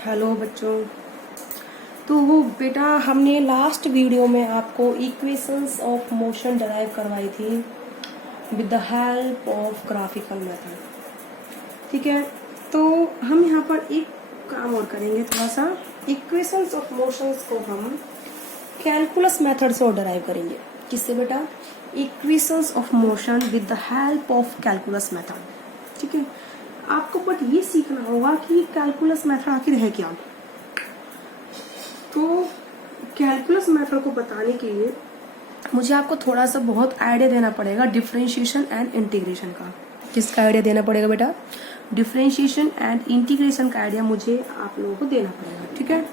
Hello बच्चों। तो वो बेटा हमने लास्ट वीडियो में आपको इक्वेशंस ऑफ मोशन डराइव करवाई थी with the help of graphical method. ठीक है, तो हम यहाँ पर एक काम और करेंगे थोड़ा सा। इक्वेशंस ऑफ मोशंस को हम कैलकुलस मेथड से और डराइव करेंगे। किससे बेटा? Equations of motion with the help of calculus method. ठीक है, आपको बट ये सीखना होगा कि कैलकुलस मेथड आखिर है क्या। तो कैलकुलस मेथड को बताने के लिए मुझे आपको थोड़ा सा बहुत आइडिया देना पड़ेगा डिफरेंशिएशन एंड इंटीग्रेशन का। किसका आइडिया देना पड़ेगा बेटा? डिफरेंशिएशन एंड इंटीग्रेशन का आइडिया मुझे आप लोगों को देना पड़ेगा। ठीक है,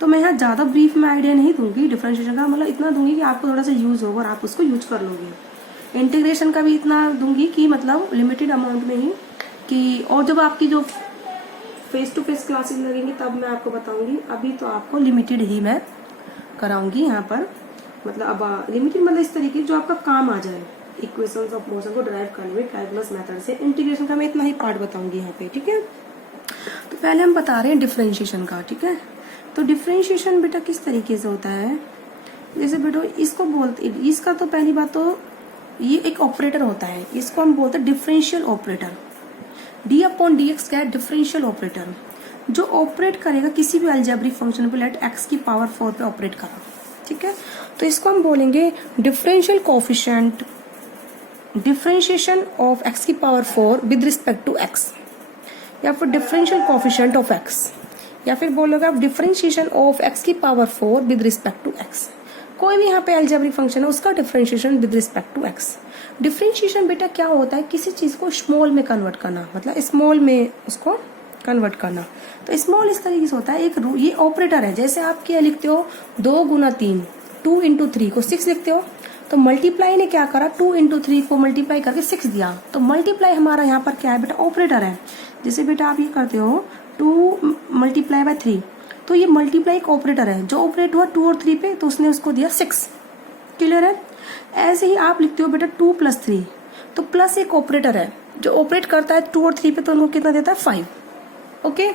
तो मैं यहाँ ज़्यादा ब्रीफ में आइडिया नहीं दूंगी डिफरेंशिएशन का, मतलब इतना दूंगी कि आपको थोड़ा सा यूज होगा और आप उसको यूज कर लोगे। इंटीग्रेशन का भी इतना दूंगी कि मतलब लिमिटेड अमाउंट में ही कि, और जब आपकी जो फेस टू फेस क्लासेस लगेंगी तब मैं आपको बताऊंगी। अभी तो आपको लिमिटेड ही मैं कराऊंगी यहाँ पर, मतलब अब लिमिटेड मतलब इस तरीके जो आपका काम आ जाए इक्वेशंस ऑफ मोशन को ड्राइव करने में कैलकुलस मेथड से। इंटीग्रेशन का मैं इतना ही पार्ट बताऊंगी यहाँ पे। ठीक है, तो पहले हम बता रहे हैं डिफरेंशिएशन का। ठीक है, तो डिफरेंशिएशन बेटा किस तरीके से होता है, जैसे बेटा इसको बोलते, इसका तो पहली बात तो ये एक ऑपरेटर होता है, इसको हम बोलते हैं differential operator. D upon d x क्या है? डिफरेंशियल ऑपरेटर, जो ऑपरेट करेगा किसी भी अलजेब्रिक फंक्शन पे, लेट एक्स की पावर 4 पे ऑपरेट करा। ठीक है, तो इसको हम बोलेंगे differential coefficient, differentiation of x की power 4 with respect to x, या फिर डिफरेंशियल कोफिशिएंट ऑफ एक्स, या फिर बोलोगे आप डिफरेंशिएशन ऑफ एक्स की power 4 with respect to x. कोई भी यहाँ पे अलजेब्रिक फंक्शन है उसका differentiation with respect to x. Differentiation बेटा क्या होता है? किसी चीज को स्मॉल में कन्वर्ट करना, मतलब स्मॉल में उसको कन्वर्ट करना। तो स्मॉल इस तरीके से होता है, एक ये ऑपरेटर है। जैसे आप क्या लिखते हो, 2 गुना 3, 2 इंटू 3 को 6 लिखते हो, तो मल्टीप्लाई ने क्या करा, 2 इंटू 3 को मल्टीप्लाई करके 6 दिया। तो मल्टीप्लाई हमारा यहाँ पर क्या है बेटा? ऑपरेटर है। जैसे बेटा आप ये करते हो 2 मल्टीप्लाई बाय 3, तो ये मल्टीप्लाई एक ऑपरेटर है जो ऑपरेट हुआ 2 और 3 पे, तो उसने उसको दिया 6। क्लियर है? ऐसे ही आप लिखते हो बेटा 2 प्लस 3, तो प्लस एक ऑपरेटर है जो ऑपरेट करता है 2 और 3 पे, तो उनको कितना देता है? 5। ओके,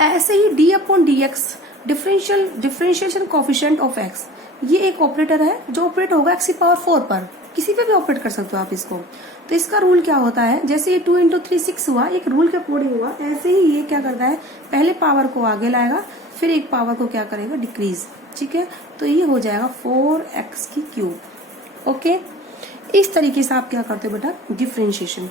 ऐसे ही d upon d x, differentiation coefficient of x, ये एक ऑपरेटर है जो ऑपरेट होगा एक्स की पावर 4 पर, किसी पे भी ऑपरेट कर सकते हो आप इसको। तो इसका रूल क्या होता है, जैसे ये 2 इंटू 3 6 हुआ, एक रूल के अकॉर्डिंग हुआ, ऐसे ही ये क्या करता है, पहले पावर को आगे लाएगा, फिर एक पावर को क्या करेगा? डिक्रीज। ठीक है, तो ये हो जाएगा 4x की क्यूब। ओके, इस तरीके से आप क्या करते हो बेटा? डिफरेंशिएशन।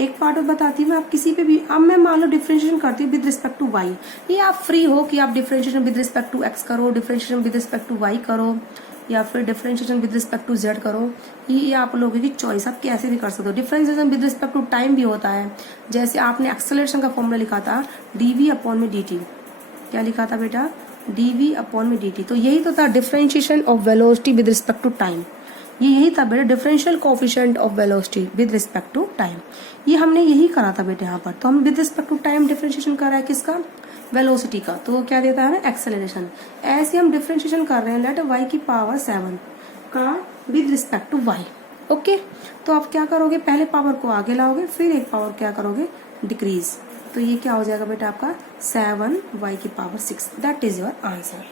एक पार्ट और बताती हूँ मैं, आप किसी पे भी, अब मैं मान लो डिफरेंशिएशन करती हूँ विद रिस्पेक्ट टू वाई, ये आप फ्री हो कि आप differentiation with respect to x करो, differentiation with respect to y करो, या फिर differentiation with respect to z करो। ये आप लोगों की चॉइस, आप कैसे भी कर सकते हो। Differentiation with respect to time भी होता है, जैसे आपने एक्सेलरेशन का फॉर्मूला लिखा था dv अपॉन में dt। क्या लिखा था बेटा? dv अपॉन में dt। तो यही तो था differentiation of velocity with respect to time. ये यही था बेटा differential coefficient of velocity with respect to time. ये हमने यही करा था बेटा यहाँ पर। तो हम with respect to time differentiation कर रहा है किसका? वेलोसिटी का। तो क्या देता है ना? एक्सेलरेशन। ऐसे हम डिफरेंशिएशन कर रहे हैं लेट y की पावर 7 का with respect to y। Okay, तो आप क्या करोगे? पहले पावर को आगे लाओगे, फिर एक पावर क्या करोगे? डिक्रीज। तो ये क्या हो जाएगा बेटा आपका? 7y की power 6। That is your answer.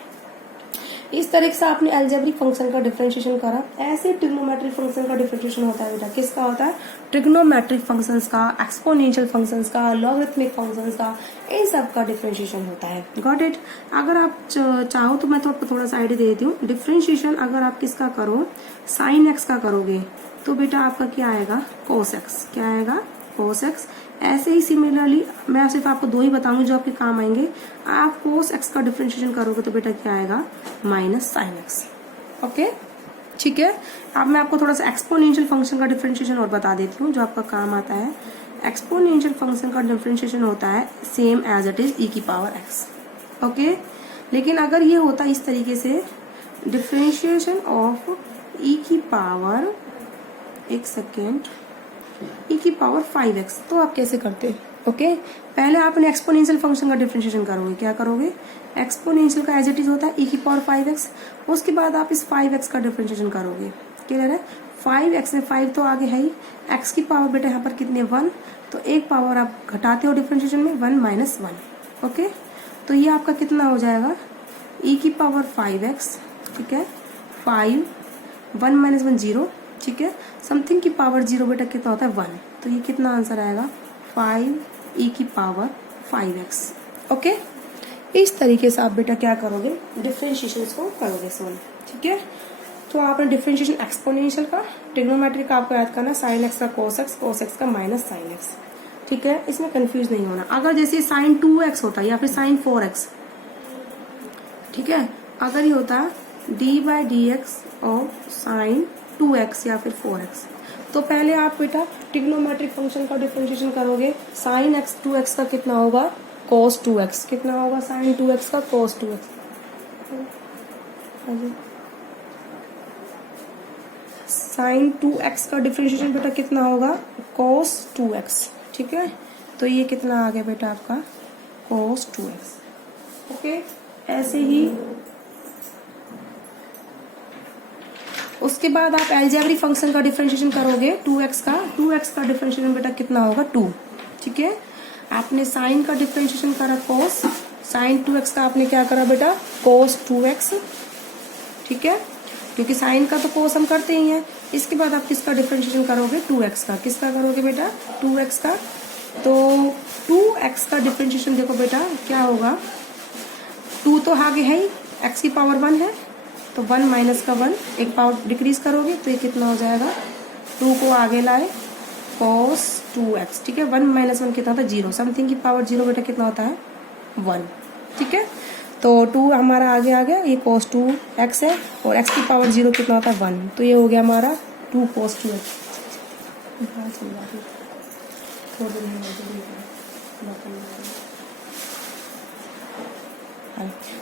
इस तरीके से आपने अलजेब्रिक फंक्शन का डिफरेंशिएशन करा। ऐसे ट्रिग्नोमेट्रिक फंक्शन का डिफरेंशिएशन होता है बेटा। किसका होता है? ट्रिग्नोमेट्रिक फंक्शंस का, एक्सपोनेंशियल फंक्शंस का, लॉगरिथमिक फंक्शंस का, इन सब का डिफरेंशिएशन होता है। Got it? अगर आप चाहो तो मैं तो आपको थोड़ा सा आइडिया दे देती हूँ। डिफरेंशिएशन अगर आप किसका करो, साइन एक्स का करोगे, तो बेटा आपका क्या आएगा? Cos x. क्या आएगा? Cos x. ऐसे ही सिमिलरली मैं सिर्फ आपको 2 ही बताऊंगी जो आपके काम आएंगे। आप कोस एक्स का डिफरेंशिएशन करोगे तो बेटा क्या आएगा? Minus sine x. ओके, ठीक है। अब मैं आपको थोड़ा सा एक्सपोनेंशियल फंक्शन का डिफरेंशिएशन और बता देती हूँ जो आपका काम आता है। एक्सपोनेंशियल फंक्शन का डिफरेंशिएशन होता है same as it is e की पावर x। ओके, लेकिन अगर ये होता है इस तरीके से, डिफरेंशिएशन ऑफ e की पावर, एक सेकेंड, e की पावर 5x, तो आप कैसे करते? ओके, पहले आपने एक्सपोनेंशियल फंक्शन का डिफरेंशिएशन करोगे। क्या करोगे? एक्सपोनेंशियल का एज इट इज होता है e की पावर 5x। उसके बाद आप इस 5x का डिफरेंशिएशन करोगे। क्लियर है? 5x में 5 तो आगे है ही, x की पावर बेटा यहाँ पर कितने? 1। तो एक पावर आप घटाते हो डिफरेंशिएशन में, 1 माइनस 1। ओके, तो ये आपका कितना हो जाएगा, e की पावर 5x, ठीक है, 5, 1 माइनस 1 0, ठीक है, समथिंग की पावर 0 बेटा कितना होता है 1, तो ये कितना आंसर आएगा 5 e की पावर 5x। ओके, इस तरीके से आप बेटा क्या करोगे, डिफरेंशिएशन को करोगे सोल्व, ठीक है। तो आपने डिफरेंशिएशन एक्सपोनेंशियल का, ट्रिग्नोमेट्री का आपको याद करना, साइन एक्स का कोस एक्स, कोस एक्स का माइनस साइन एक्स, ठीक है, इसमें कंफ्यूज नहीं होना। अगर जैसे साइन 2x होता है या फिर साइन 4x, ठीक है, अगर ये होता है d/dx और साइन 2x या फिर 4x, तो पहले आप बेटा ट्रिग्नोमेट्रिक फंक्शन का डिफरेंशिएशन करोगे। साइन x 2x का कितना होगा, cos 2x, कितना होगा साइन 2x का cos 2x, साइन 2x का डिफरेंशिएशन बेटा कितना होगा cos 2x, ठीक है, तो ये कितना आ गया बेटा आपका cos 2x। ओके, ऐसे ही उसके बाद आप अलजेब्रिक फंक्शन का डिफरेंशिएशन करोगे 2x का डिफरेंशिएशन बेटा कितना होगा 2, ठीक है। आपने साइन का डिफरेंशिएशन करा cos, साइन 2x का आपने क्या करा बेटा cos 2x, ठीक है, क्योंकि साइन का तो cos हम करते ही हैं। इसके बाद आप किसका डिफरेंशिएशन करोगे 2x का, किसका करोगे बेटा 2x का, तो 2x का डिफरेंशिएशन देखो बेटा क्या होगा, 2 तो आगे है ही, x की पावर 1 है, तो 1 माइनस का 1, एक पावर डिक्रीज करोगे तो ये कितना हो जाएगा, 2 को आगे लाए cos 2x, ठीक है, 1 माइनस 1 कितना होता है 0, समथिंग की पावर 0 बेटा कितना होता है 1, ठीक है, तो 2 हमारा आगे आ गया, ये cos 2x है, और x की पावर 0 कितना होता है 1, तो ये हो गया हमारा 2 cos 2x।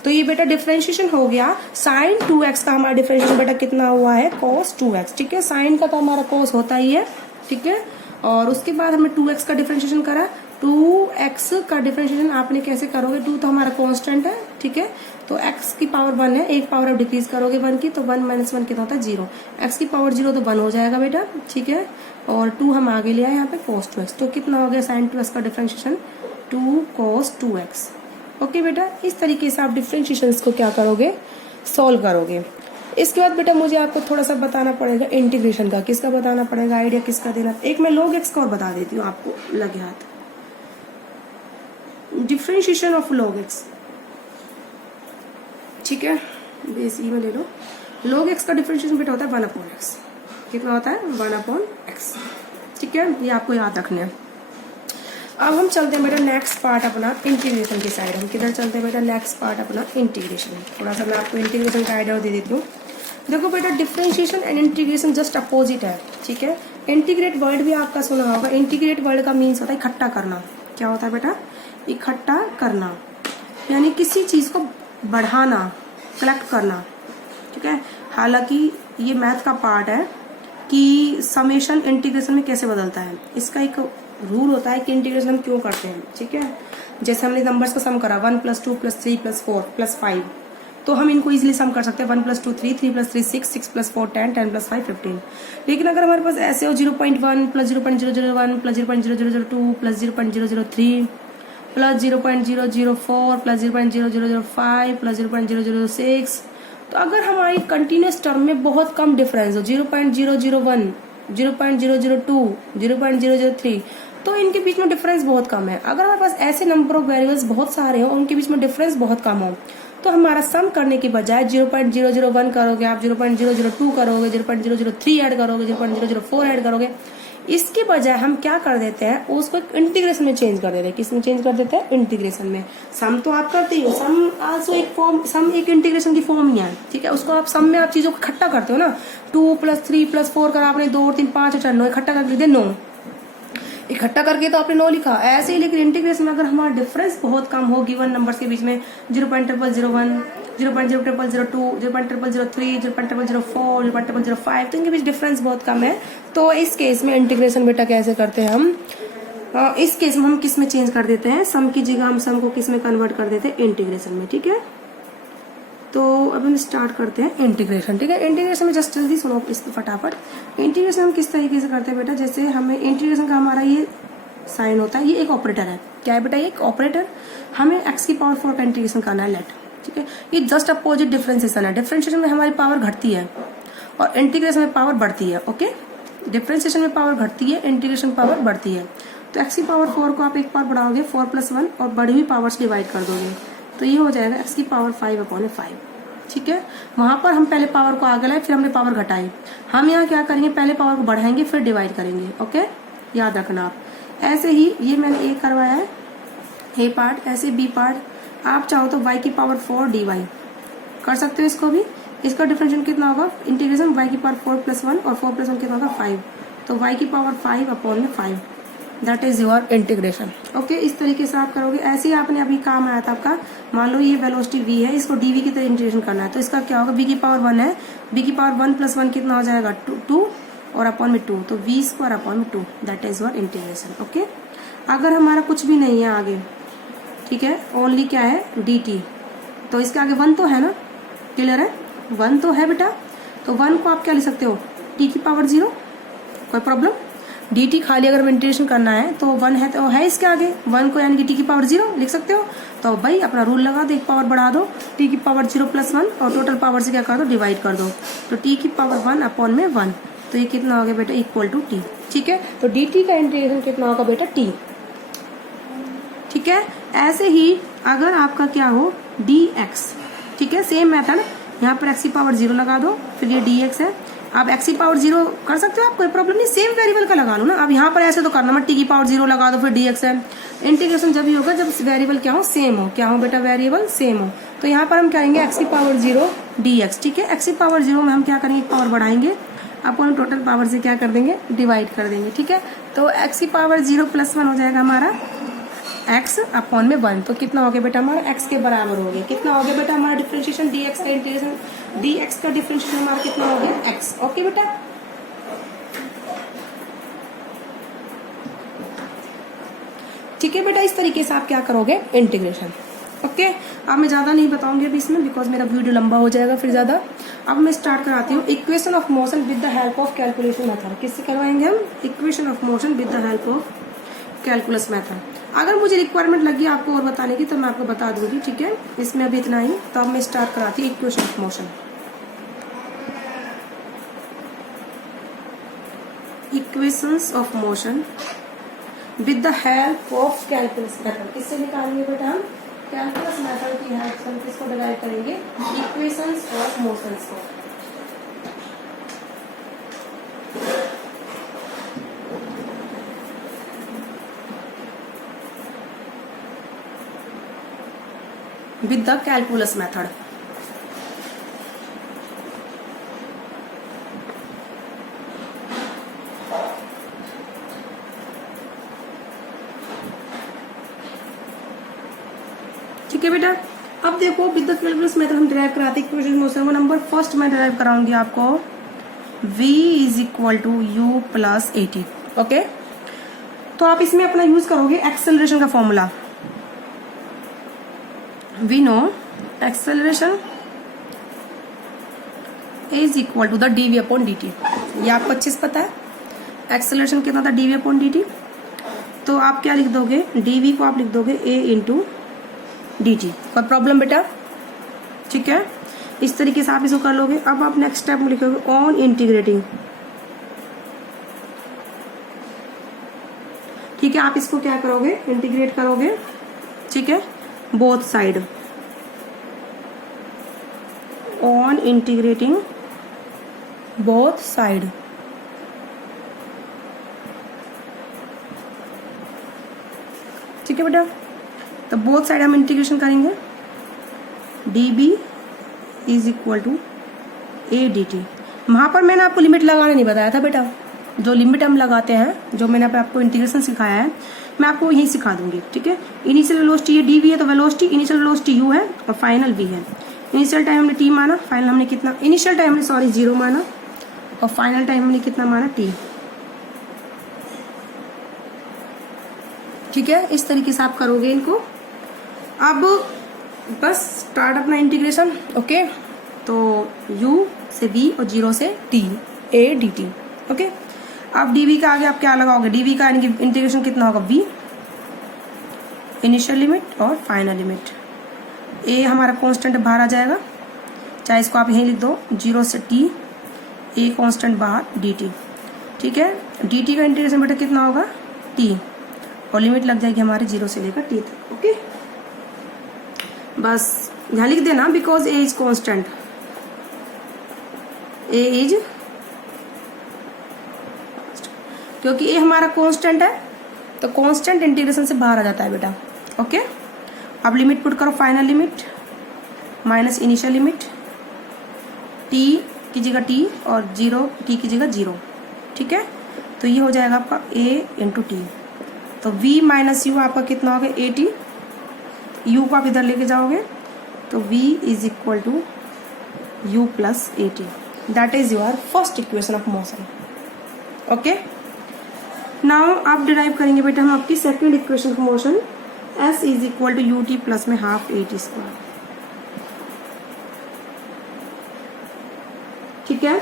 तो ये बेटा डिफरेंशिएशन हो गया, साइन 2x का हमारा डिफरेंशिएशन बेटा कितना हुआ है cos 2x, ठीक है, साइन का तो हमारा cos होता ही है, ठीक है, और उसके बाद हमने 2x का डिफरेंशिएशन करा। 2x का डिफरेंशिएशन आपने कैसे करोगे, 2 तो हमारा कांस्टेंट है, ठीक है, तो x की पावर 1 है, एक पावर आप डिक्रीज करोगे 1 की, तो 1 माइनस 1 कितना होता है 0, x की पावर 0 तो 1 हो जाएगा बेटा, ठीक है, और 2 हम आगे ले आए यहाँ पे cos 2x, तो कितना हो गया साइन 2x का डिफरेंशिएशन 2 cos 2x। ओके बेटा, इस तरीके से आप डिफरेंशिएशंस को क्या करोगे, सॉल्व करोगे। इसके बाद बेटा मुझे आपको थोड़ा सा बताना पड़ेगा इंटीग्रेशन का, किसका बताना पड़ेगा, आइडिया किसका देना, एक मैं log x का और बता देती हूँ आपको लगे हाथ। डिफरेंशिएशन ऑफ log x, ठीक है, बेस ई में ले लो, log x का डिफरेंशिएशन बेटा होता है 1/x, कितना होता है 1/x, ठीक है, ये आपको याद रखना है। अब हम चलते हैं बेटा नेक्स्ट पार्ट अपना इंटीग्रेशन की साइड, हम किधर चलते हैं बेटा, नेक्स्ट पार्ट अपना इंटीग्रेशन। थोड़ा सा मैं आपको इंटीग्रेशन का आइडिया दे देती हूँ। देखो बेटा differentiation and integration just opposite है, ठीक है, इंटीग्रेट वर्ड भी आपका सुना होगा, इंटीग्रेट वर्ड का मीन्स होता है इकट्ठा करना, क्या होता है बेटा, इकट्ठा करना, यानी किसी चीज को बढ़ाना, कलेक्ट करना, ठीक है। हालांकि ये मैथ का पार्ट है कि समेशन इंटीग्रेशन में कैसे बदलता है, इसका एक रूल होता है कि इंटीग्रेशन हम क्यों करते हैं, ठीक है, जैसे हमने नंबर्स का सम करा 1 + 2 + 3 + 4 + 5, तो हम इनको इजीली सम कर सकते हैं, 1 + 2 3, 3 + 3 6, 6 + 4 10, 10 + 5 15। लेकिन अगर हमारे पास ऐसे हो 0.1 + 0.001 + 0.0002 + 0.003 + 0.004 + 0.0005 + 0.006, तो अगर हमारी कंटिन्यूस टर्म में बहुत कम डिफरेंस हो 0.001 0.002 0.003, तो इनके बीच में डिफरेंस बहुत कम है। अगर हमारे पास ऐसे नंबर ऑफ वेरिएबल्स बहुत सारे हो, उनके बीच में डिफरेंस बहुत कम हो, तो हमारा सम करने के बजाय 0.001 करोगे आप, 0.002 करोगे, 0.003 ऐड करोगे, 0.004 ऐड करोगे, इसके बजाय हम क्या कर देते हैं, उसको इंटीग्रेशन में चेंज कर देते हैं। किस में चेंज कर देते हैं, इंटीग्रेशन में। सम तो आप करते ही हो, सम आल्सो एक फॉर्म, सम एक इंटीग्रेशन की फॉर्म ही है, ठीक है, उसको आप सम में आप चीजों को इकट्ठा करते हो ना, 2 + 3 + 4 कर आपने 2 3 5 4 9 इकट्ठा करके दे 9, इकट्ठा करके तो आपने 9 लिखा ऐसे ही। लेकिन इंटीग्रेशन में अगर हमारा डिफरेंस बहुत कम हो गिवन नंबर्स के बीच में 0.001 0.00002 0.003 0.004 0.005, तो इनके बीच डिफरेंस बहुत कम है। तो इस केस में इंटीग्रेशन बेटा कैसे करते हैं हम, इस केस में हम किस में चेंज कर देते हैं, सम की जगह हम सम को किस में कन्वर्ट कर देते हैं, इंटीग्रेशन में, ठीक है। तो अब हम स्टार्ट करते हैं इंटीग्रेशन, ठीक है। इंटीग्रेशन में जस्ट जल्दी सुनो इस फटाफट। इंटीग्रेशन हम किस तरीके से करते हैं बेटा, जैसे हमें इंटीग्रेशन का हमारा ये साइन होता है, ये एक ऑपरेटर है। क्या है बेटा, ये एक ऑपरेटर। हमें x की पावर 4 का इंटीग्रेशन करना है, लेट, ठीक है। ये जस्ट अपोजिट डिफरेंशिएशन है। डिफरेंशिएशन में हमारी पावर घटती है और इंटीग्रेशन में पावर बढ़ती है, ओके। डिफरेंशिएशन में पावर घटती है, इंटीग्रेशन पावर बढ़ती है। तो x की पावर 4 को आप एक बार बढ़ाओगे 4 + 1 और बढ़ी हुई पावर से डिवाइड कर दोगे, तो ये हो जाएगा x की पावर 5/5, ठीक है। वहां पर हम पहले पावर को आगे लाए, फिर हमने पावर घटाई। हम यहाँ क्या करेंगे, पहले पावर को बढ़ाएंगे फिर डिवाइड करेंगे, ओके, याद रखना आप। ऐसे ही ये मैंने ए करवाया है, ए पार्ट, ऐसे बी पार्ट। आप चाहो तो y की पावर 4 dy कर सकते हो इसको भी। इसका डिफरेंशिएशन कितना होगा, इंटीग्रेशन y की पावर 4 + 1 और 4 + 1 कितना होगा 5, तो y की power 5/5, that is your integration, okay. इस तरीके से आप करोगे। ऐसे ही आपने अभी काम आया था आपका, मान लो ये वेलोसिटी v है, इसको dv की तरह इंटीग्रेशन करना है, तो इसका क्या होगा, b की पावर 1 है, b की पावर 1 + 1 कितना हो जाएगा 2 और अपॉन में 2, तो v²/2, that is your integration, okay. अगर हमारा कुछ भी नहीं है आगे, ठीक है, ओनली क्या है dt, तो इसके आगे 1 तो है ना, क्लियर है, 1 तो है बेटा। तो 1 को आप क्या लिख सकते हो, t की पावर 0, कोई प्रॉब्लम। dt खाली अगर इंटीग्रेशन करना है तो 1 है, तो है इसके आगे 1 को, यानी कि t की पावर 0 लिख सकते हो। तो भाई अपना रूल लगा दो, एक पावर बढ़ा दो, t की पावर 0 + 1 और टोटल पावर से क्या कर दो, डिवाइड कर दो, तो t की पावर 1/1, तो ये कितना हो गया बेटा, = t, ठीक है। तो dt का इंटीग्रेशन कितना होगा बेटा, t, ठीक है। ऐसे ही अगर आपका क्या हो dx, ठीक है, सेम मेथड, यहाँ पर x की पावर 0 लगा दो, फिर ये dx है। आप x की पावर 0 कर सकते हो आप, कोई प्रॉब्लम नहीं, सेम वेरिएबल का लगा लो ना। अब यहाँ पर ऐसे तो करना मत, t की पावर 0 लगा दो फिर dx है। इंटीग्रेशन जब ही होगा जब वेरिएबल क्या हो, सेम हो। क्या हो बेटा, वेरिएबल सेम हो। तो यहाँ पर हम कहेंगे x की पावर 0 dx, ठीक है। x की पावर 0 में हम क्या करेंगे, पावर बढ़ाएंगे, अपन टोटल पावर से क्या कर देंगे, डिवाइड कर देंगे, ठीक है। तो x की पावर 0 + 1 हो जाएगा हमारा x/1, तो कितना हो गया बेटा हमारा, x के बराबर हो गया। कितना हो गया बेटा हमारा डिफरेंशिएशन, dx का इंटीग्रेशन, dx का डिफरेंशिएशन हमारा कितना हो गया, x, ओके बेटा। ठीक है बेटा, इस तरीके से आप क्या करोगे, इंटीग्रेशन, ओके। अब मैं ज्यादा नहीं बताऊंगी अभी इसमें, बिकॉज मेरा वीडियो लंबा हो जाएगा फिर ज्यादा। अब मैं स्टार्ट कराती हूँ equation of motion with the help of calculation method. किससे करवाएंगे हम, equation of motion with the help of calculus method. अगर मुझे रिक्वायरमेंट लगी आपको और बताने की तो मैं आपको बता दूंगी, ठीक है। इसमें अभी इतना ही, तो अब मैं स्टार्ट कराती हूँ equation of motion. Equations of motion with the help of calculus method. किससे निकालेंगे बेटा हम, कैलकुलस मेथड की हेल्प से हम किसको डिराइव करेंगे, इक्वेशंस ऑफ मोशंस को। with the calculus method। ठीक है बेटा, अब देखो विद द कैलकुलस मेथड हम डिराइव कराते हैं इक्वेशन मोशन को। नंबर फर्स्ट मैं डिराइव कराऊंगी आपको v = u + at, ओके। तो आप इसमें अपना यूज करोगे एक्सेलरेशन का formula. We know acceleration is equal to the dv/dt। ये आपको अच्छे से पता है एक्सेलरेशन कितना था, dv/dt। तो आप क्या लिख दोगे, dv को आप लिख दोगे a × dt। कोई प्रॉब्लम बेटा, ठीक है। इस तरीके से आप इसको कर लोगे। अब आप नेक्स्ट स्टेप में लिखोगे ऑन इंटीग्रेटिंग, ठीक है। आप इसको क्या करोगे, इंटीग्रेट करोगे, ठीक है, both side, on integrating both side, ठीक है बेटा। तो बोथ साइड हम इंटीग्रेशन करेंगे, db = a dt। वहां पर मैंने आपको लिमिट लगाना नहीं बताया था बेटा, जो लिमिट हम लगाते हैं, जो मैंने आपको इंटीग्रेशन सिखाया है, मैं आपको यही सिखा दूंगी, ठीक है। इनिशियल वेलोसिटी ये dv है, तो वेलोसिटी इनिशियल वेलोसिटी u है और फाइनल v है। इनिशियल टाइम हमने t माना, फाइनल हमने कितना, इनिशियल टाइम हमने 0 माना और फाइनल टाइम हमने कितना माना, t, ठीक है। इस तरीके से आप करोगे इनको। अब बस स्टार्ट अपना इंटीग्रेशन, ओके। तो u से v और 0 से t a dt, ओके। अब डी वी का आगे आप क्या लगाओगे, डी वी का इंटीग्रेशन कितना होगा, v इनिशियल लिमिट और फाइनल लिमिट। ए हमारा कांस्टेंट बाहर आ जाएगा, चाहे इसको आप यहीं लिख दो 0 से t, ए कांस्टेंट बाहर dt। ठीक है, dt का इंटीग्रेशन बेटा कितना होगा t, और लिमिट लग जाएगी हमारे 0 से लेकर t तक। ओके, बस यहाँ लिख देना because A is constant, A is, क्योंकि ए हमारा कांस्टेंट है तो कांस्टेंट इंटीग्रेशन से बाहर आ जाता है बेटा। ओके, अब लिमिट पुट करो, final limit minus initial limit, t की जगह t और 0 t की जगह 0। ठीक है, तो ये हो जाएगा आपका a इंटू टी, तो v माइनस यू आपका कितना होगा 80, u को आप इधर लेके जाओगे तो v is equal to u plus 80, that is your first equation of motion. Okay, now आप डिराइव करेंगे बेटा हम आपकी second equation of motion, s is equal to u t plus में हाफ ए टी स्क्वायर। ठीक है,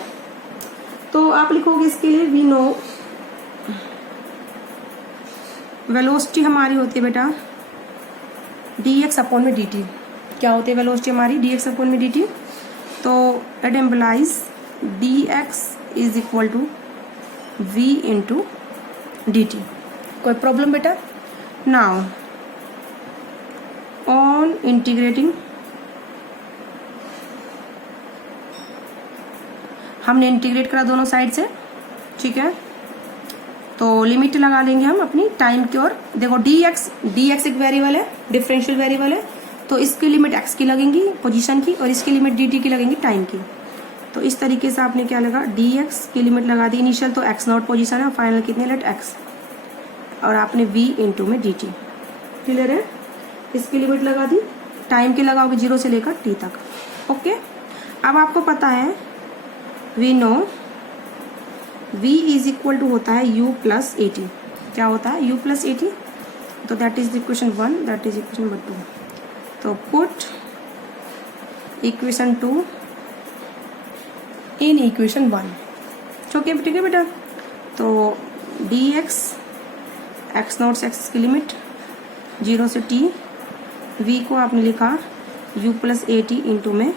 तो आप लिखोगे इसके लिए वी नो वेलोसिटी हमारी होती है बेटा dx अपॉन में dt। क्या होती है वेलोसिटी हमारी, dx अपॉन में dt, तो it implies dx is equal to v into dt। कोई प्रॉब्लम बेटा? नाउ ऑन इंटीग्रेटिंग हमने इंटीग्रेट करा दोनों साइड से। ठीक है, तो लिमिट लगा लेंगे हम अपनी टाइम की ओर। देखो dx एक वेरिएबल है, डिफरेंशियल वेरिएबल है, तो इसकी लिमिट x की लगेंगी पोजीशन की, और इसकी लिमिट dt की लगेंगी टाइम की। तो इस तरीके से आपने क्या लगा, dx की लिमिट लगा दी इनिशियल, तो x नॉट पोजीशन है, फाइनल कितने लेट x, और आपने v इंटू में dt। क्लियर है, इसकी लिमिट लगा दी, टाइम की लगाओगे 0 से लेकर t तक। ओके, अब आपको पता है we know v is equal to होता है u प्लस 80। क्या होता है u प्लस 80, तो that is equation 1, that is equation number 2। तो पुट इक्वेशन 2 इन इक्वेशन 1। ठीक है बेटा, तो dx x नॉट से x की लिमिट 0 से t, v को आपने लिखा u प्लस 80 इंटू में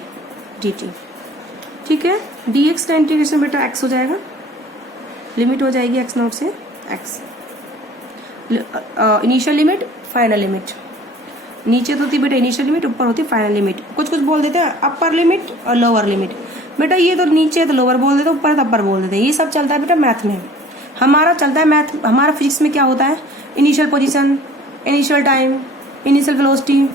dt। ठीक है, dx का इंटीग्रेशन बेटा x हो जाएगा, लिमिट हो जाएगी x नॉट से x, initial limit final limit, नीचे तो होती बेटा इनिशियल लिमिट, ऊपर होती फाइनल लिमिट। कुछ बोल देते हैं अपर लिमिट और लोअर लिमिट, बेटा ये तो नीचे है तो लोअर बोल देते, ऊपर तो अपर बोल देते, ये सब चलता है बेटा मैथ में। हमारा चलता है मैथ, हमारा फिजिक्स में क्या होता है, initial position, initial time, initial velocity,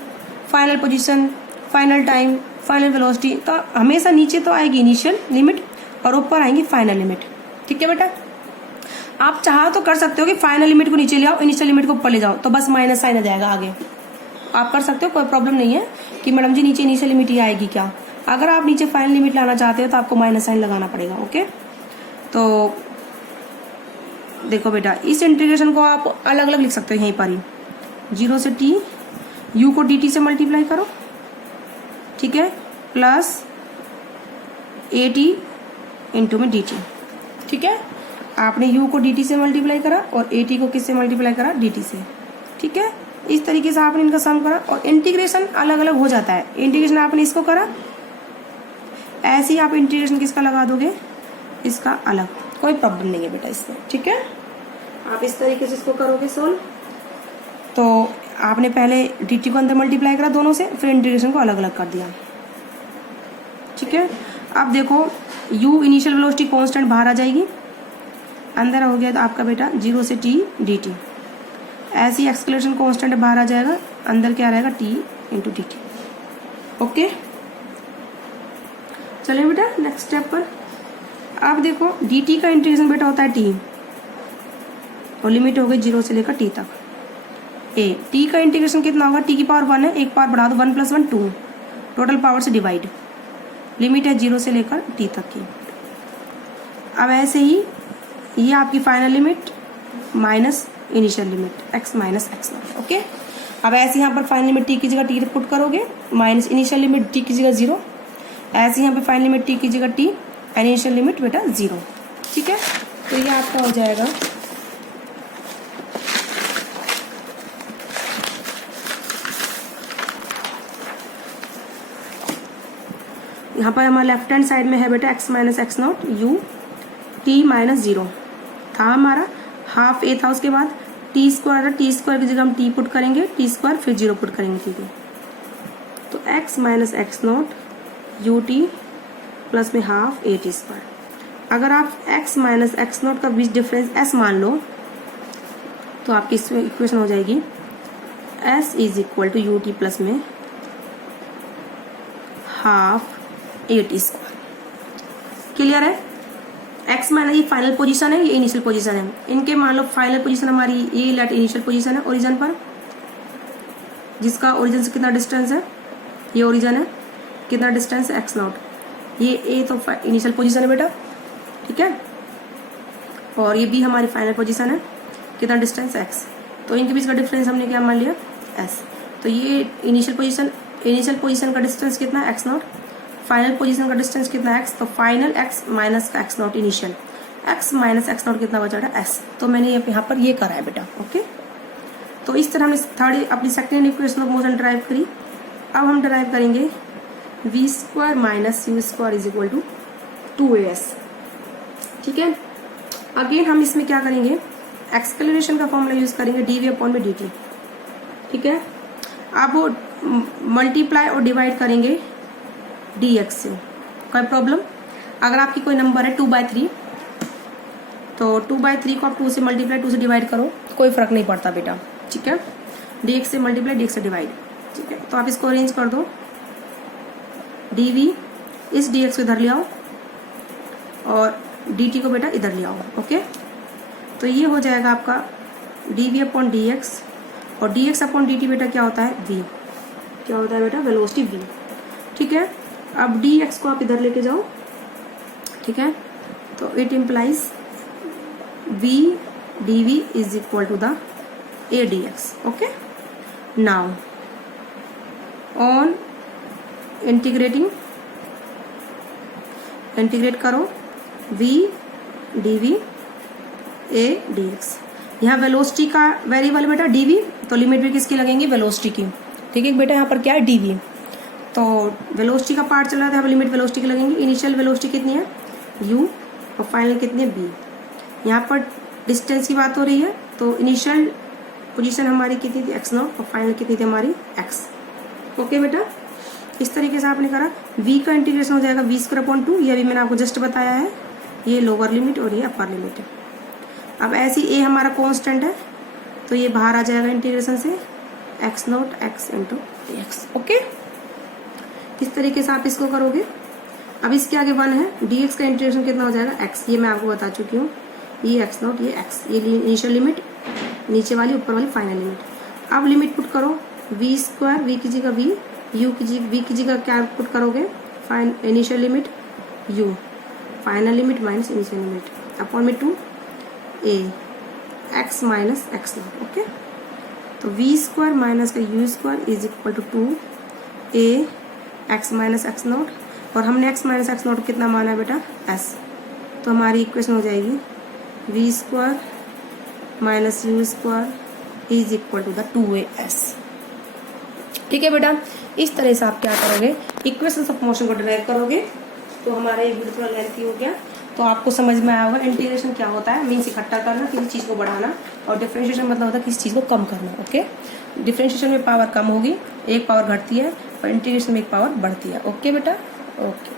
final position, final time, final velocity. तो हमेशा नीचे तो आएगी इनिशियल लिमिट और ऊपर आएंगी फाइनल लिमिट। ठीक है बेटा, आप चाहो तो कर सकते हो कि फाइनल लिमिट को नीचे ले आओ, इनिशियल लिमिट को ऊपर ले जाओ, तो बस माइनस साइन आ जाएगा आगे। आप कर सकते हो, कोई प्रॉब्लम नहीं है कि मैडम जी नीचे इनिशियल लिमिट ही आएगी क्या। अगर आप नीचे फाइनल लिमिट लाना चाहते हो तो आपको माइनस साइन लगाना पड़ेगा। ओके, तो देखो बेटा इस इंटीग्रेशन को आप अलग अलग लिख सकते हो यहीं पर ही, 0 से t, u को dt से मल्टीप्लाई करो। ठीक है, प्लस 80 इंटू में dt। ठीक है, आपने u को dt से मल्टीप्लाई करा और 80 को किससे मल्टीप्लाई करा, dt से। ठीक है, इस तरीके से आपने इनका सम करा और इंटीग्रेशन अलग अलग हो जाता है। इंटीग्रेशन आपने इसको करा, ऐसे ही आप इंटीग्रेशन किसका लगा दोगे, इसका अलग, कोई प्रॉब्लम नहीं है बेटा इसमें। ठीक है, आप इस तरीके से इसको करोगे सोल्व। तो आपने पहले dt को अंदर मल्टीप्लाई करा दोनों से, फिर इंटीग्रेशन को अलग अलग कर दिया। ठीक है, अब देखो u इनिशियल वेलोसिटी कांस्टेंट बाहर आ जाएगी, अंदर हो गया तो आपका बेटा 0 से t dt, ऐसी एक्सक्लेशन कांस्टेंट बाहर आ जाएगा, अंदर क्या रहेगा t इंटू dt। ओके, चलिए बेटा नेक्स्ट स्टेप पर। अब देखो dt का इंटीग्रेशन बेटा होता है t, और लिमिट हो गई 0 से लेकर t तक। t का इंटीग्रेशन कितना होगा, t की पावर 1 है, एक पावर बढ़ा दो, 1 + 1 2, टोटल पावर से डिवाइड, लिमिट है 0 से लेकर t तक की। अब ऐसे ही ये आपकी final limit minus initial limit x minus x not. Okay, अब ऐसे यहाँ पर फाइनल लिमिट t की जगह t पुट करोगे, माइनस इनिशियल लिमिट t की जगह 0, ऐसे यहाँ पे फाइनल लिमिट t की जगह t, इनिशियल लिमिट बेटा 0। ठीक है, तो ये आपका हो जाएगा यहाँ पर हमारा लेफ्ट हैंड साइड में है बेटा x minus x not U T minus 0 था हमारा, हाफ ए था, उसके बाद टी स्क्वायर था, टी स्क्वायर की जगह हम टी पुट करेंगे, टी स्क्वायर फिर 0 पुट करेंगे, ठीक है। तो x minus x not you t plus में हाफ ए टी स्क्वायर। अगर आप x माइनस एक्स नॉट का बीच डिफरेंस s मान लो तो आपकी इक्वेशन हो जाएगी s is equal to u t plus में half a t square. Clear है? x माइनस ये फाइनल पोजीशन है, ये इनिशियल पोजीशन है। इनके मान लो फाइनल पोजीशन हमारी ये लेट इनिशियल पोजीशन है ओरिजिन पर, जिसका ओरिजिन से कितना डिस्टेंस है, ये ओरिजिन है, कितना डिस्टेंस है x नॉट, ये a तो इनिशियल पोजीशन है बेटा, ठीक है, और ये b हमारी फाइनल पोजीशन है, कितना डिस्टेंस x, तो इनके बीच का डिफरेंस हमने क्या मान लिया s। तो ये इनिशियल पोजीशन का डिस्टेंस कितना है x नॉट, फाइनल पोजीशन का डिस्टेंस कितना है x, तो फाइनल x माइनस का x not initial, x minus x not कितना बचा है s। तो मैंने यहाँ पर ये करा है बेटा, ओके। तो इस तरह हमने थर्ड अपनी second equation of motion derive करी। अब हम ड्राइव करेंगे v square minus u square is equal to 2as, ठीक है। अगेन हम इसमें क्या करेंगे, एक्सेलरेशन का फॉर्मूला यूज करेंगे dv अपॉन में dt, ठीक है। अब वो मल्टीप्लाई और डिवाइड करेंगे dx से, कोई प्रॉब्लम। अगर आपकी कोई नंबर है 2/3 तो 2/3 को आप 2 से मल्टीप्लाई 2 से डिवाइड करो, कोई फर्क नहीं पड़ता बेटा, ठीक है। dx से मल्टीप्लाई dx से डिवाइड, ठीक है। तो आप इसको अरेंज कर दो, dv इस dx को इधर ले आओ और dt को बेटा इधर ले आओ, ओके। तो ये हो जाएगा आपका dv अपॉन dx, और dx अपॉन dt बेटा क्या होता है v, क्या होता है बेटा वेलोसिटी v, ठीक है। अब dx को आप इधर लेके जाओ, ठीक है। तो it implies v dv is equal to the a dx, okay. Now on integrate करो v dv a dx। यहाँ वेलोसिटी का वेरिएबल बेटा dv, तो लिमिट भी किसकी लगेंगी, वेलोसिटी की, ठीक है बेटा। यहाँ पर क्या है dv, तो वेलोसिटी का पार्ट चल रहा था, अब लिमिट वेलोसिटी की लगेंगी। इनिशियल वेलोसिटी कितनी है u और फाइनल कितनी है b। यहाँ पर डिस्टेंस की बात हो रही है, तो इनिशियल पोजीशन हमारी कितनी थी x नॉट और फाइनल कितनी थी हमारी x, ओके बेटा। इस तरीके से आपने करा। v का इंटीग्रेशन हो जाएगा v स्क्वायर अपॉन 2, ये अभी मैंने आपको जस्ट बताया है, ये लोअर लिमिट और ये अपर लिमिट है। अब ऐसी a हमारा कांस्टेंट है, तो ये बाहर आ जाएगा इंटीग्रेशन से x not x into dx, okay. इस तरीके से आप इसको करोगे। अब इसके आगे 1 है, dx का इंटीग्रेशन कितना हो जाएगा x, ये मैं आपको बता चुकी हूँ, ये x नॉट ये x, ये इनिशियल लिमिट नीचे वाली, ऊपर वाली फाइनल लिमिट। अब लिमिट पुट करो v स्क्वायर, v की जगह v, u की जगह v की जगह क्या पुट करोगे, initial limit u, final limit minus initial limit upon में 2 a x minus x naught, okay. तो v स्क्वायर माइनस का u square is equal to 2 a x minus x naught, और हमने x माइनस एक्स नॉट कितना माना है बेटा s। तो हमारी इक्वेशन हो जाएगी v square minus u square is equal to the 2as, ठीक है बेटा। इस तरह से आप क्या करोगे, इक्वेशंस ऑफ मोशन को डिराइव करोगे। तो हमारा ये वीडियो थोड़ा लेंथी हो गया, तो आपको समझ में आया होगा इंटीग्रेशन क्या होता है, मीन्स इकट्ठा करना, किसी चीज़ को बढ़ाना, और डिफरेंशिएशन मतलब होता है किसी चीज़ को कम करना, ओके। डिफरेंशिएशन में पावर कम होगी, एक पावर घटती है, और इंटीग्रेशन में एक पावर बढ़ती है, ओके बेटा, ओके।